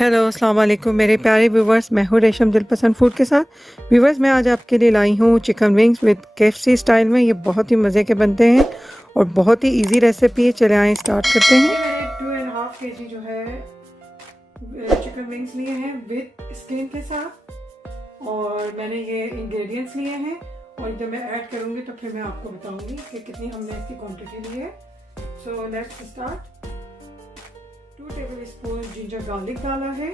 Hello अस्सलाम वालेकुम मेरे प्यारे व्यूवर्स, मैं हूँ रेशम दिलपसंद फूड के साथ। व्यूवर्स, मैं आज आपके लिए लाई हूँ chicken wings with KFC style में। ये बहुत ही मज़े के बनते हैं और बहुत ही इजी रेसिपी है। चले आए स्टार्ट करते हैं। मैंने 2.5 kg जो है चिकन विंग्स लिए हैं विद स्किन के साथ, और मैंने ये इंग्रेडिएंट्स लिए हैं और जब मैं ऐड करूँगी तो फिर मैं आपको बताऊँगी कि कितनी हमने इसकी क्वान्टिटी ली है। So let's start. 2 table spoon ginger garlic डाला है,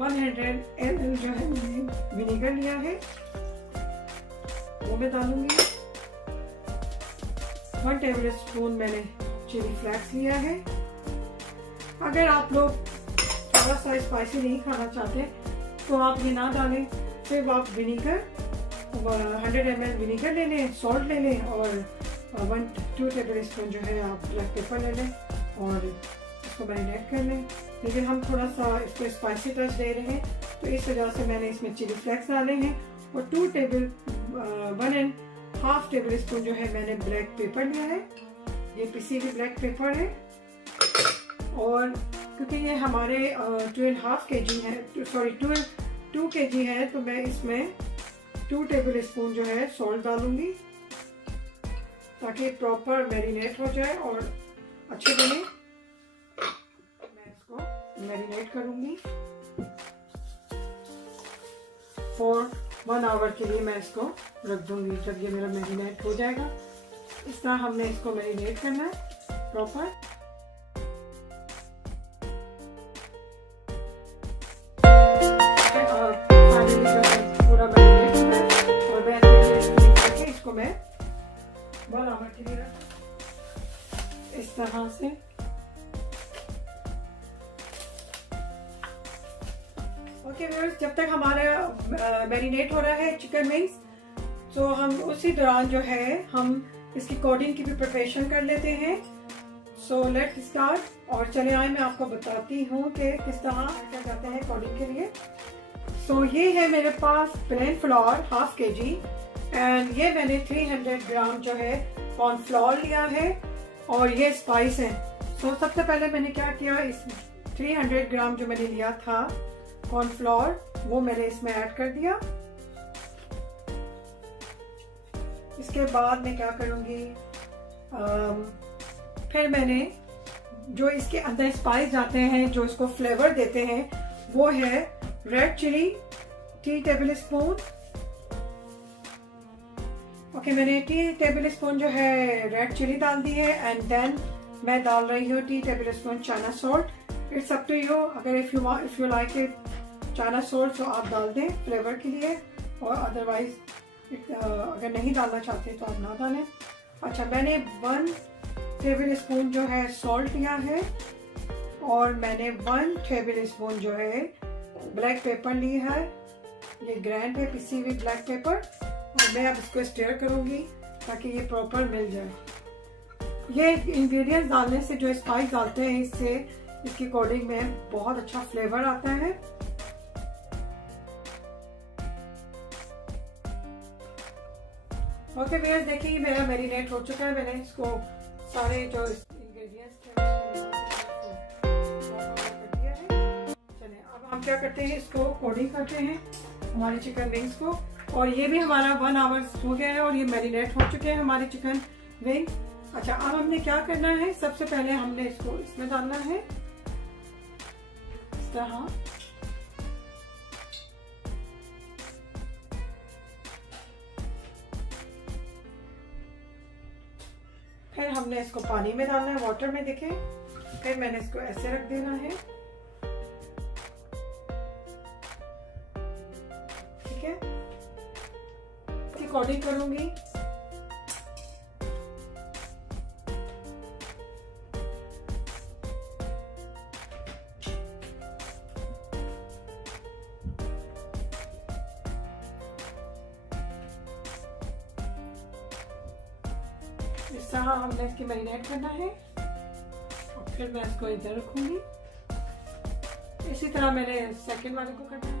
100 ml जो है मैंने विनेगर लिया है वो मैं डालूंगी। 1 टेबल स्पून मैंने चिली फ्लेक्स लिया है। अगर आप लोग थोड़ा सा स्पाइसी नहीं खाना चाहते तो आप ये ना डालें, सिर्फ आप विनेगर 100 ml विनेगर ले लें, सॉल्ट ले लें और 1-2 टेबल स्पून जो है आप ब्लैक पेपर ले लें और इसको मैरिनेट कर लें। लेकिन हम थोड़ा सा इसको स्पाइसी टच दे रहे हैं तो इस वजह से मैंने इसमें चिली फ्लेक्स डाले हैं और 1.5 टेबल स्पून जो है मैंने ब्लैक पेपर लिया है। ये पिसी हुई ब्लैक पेपर है और क्योंकि ये हमारे 2.5 kg है, सॉरी 2 kg है, तो मैं इसमें 2 टेबल स्पून जो है सॉल्ट डालूंगी ताकि प्रॉपर मैरिनेट हो जाए और अच्छे बने। मैं इसको मैरिनेट करूंगी फॉर 1 आवर के लिए। मैं इसको रख दूंगी। जब ये मेरा मैरिनेट हो जाएगा, इस तरह हमने इसको मैरिनेट करना है प्रॉपर। मैं 1 आवर के लिए रख इस तरह से। ओके व्यूअर्स, जब तक हमारा मैरिनेट हो रहा है चिकन विंग्स, तो हम उसी दौरान जो है हम इसकी कोडिंग की भी प्रिपरेशन कर लेते हैं। So let's start. और चले आए, मैं आपको बताती हूँ कि किस तरह क्या करते हैं कोडिंग के लिए। सो ये है मेरे पास प्लेन फ्लोर 1/2 kg एंड ये मैंने 300 ग्राम जो है कॉर्नफ्लोर लिया है और ये स्पाइस है। सो सबसे पहले मैंने क्या किया, इस 300 ग्राम जो मैंने लिया था कॉर्नफ्लोर वो मैंने इसमें ऐड कर दिया। इसके बाद मैं क्या करूँगी, फिर मैंने जो इसके अंदर स्पाइस जाते हैं जो इसको फ्लेवर देते हैं वो है red chilli 3 tablespoon. Okay, मैंने 3 टेबल स्पून जो है रेड चिली डाल दी है एंड देन मैं डाल रही हूँ 3 table spoon China salt. It's up to you, अगर if you like it China salt तो आप डाल दें फ्लेवर के लिए, और अदरवाइज अगर नहीं डालना चाहते तो आप ना डालें। अच्छा, मैंने 1 टेबल स्पून जो है सॉल्ट लिया है और मैंने 1 टेबल स्पून जो है ब्लैक पेपर ली है। ये ग्रैंड है, पिसी हुई ब्लैक पेपर, और मैं अब इसको स्टीयर करूंगी ताकि ये प्रॉपर मिल जाए। ये इंग्रेडिएंट्स डालने से, जो स्पाइस डालते हैं इससे इसकी कोडिंग में बहुत अच्छा फ्लेवर आता है। ओके व्यूअर्स, देखिए मेरा मैरिनेट हो चुका है। मैंने इसको सारे जो इंग्रेडिएंट्स थे चलिए अब हम क्या करते हैं, इसको कोडिंग करते हैं हमारे चिकन विंग्स को। और ये भी हमारा 1 आवर हो गया है और ये मैरिनेट हो चुके हैं हमारे चिकन विंग। अच्छा, अब हमने क्या करना है, सबसे पहले हमने इसको इसमें डालना है इस तरह। फिर हमने इसको पानी में डालना है, वाटर में, देखें। फिर मैंने इसको ऐसे रख देना है, ठीक है। कोडिंग करूंगी। इस तरह हमने इसकी मैरिनेट करना है और फिर मैं इसको इधर रखूंगी। इसी तरह मैंने सेकंड वाले को करना है।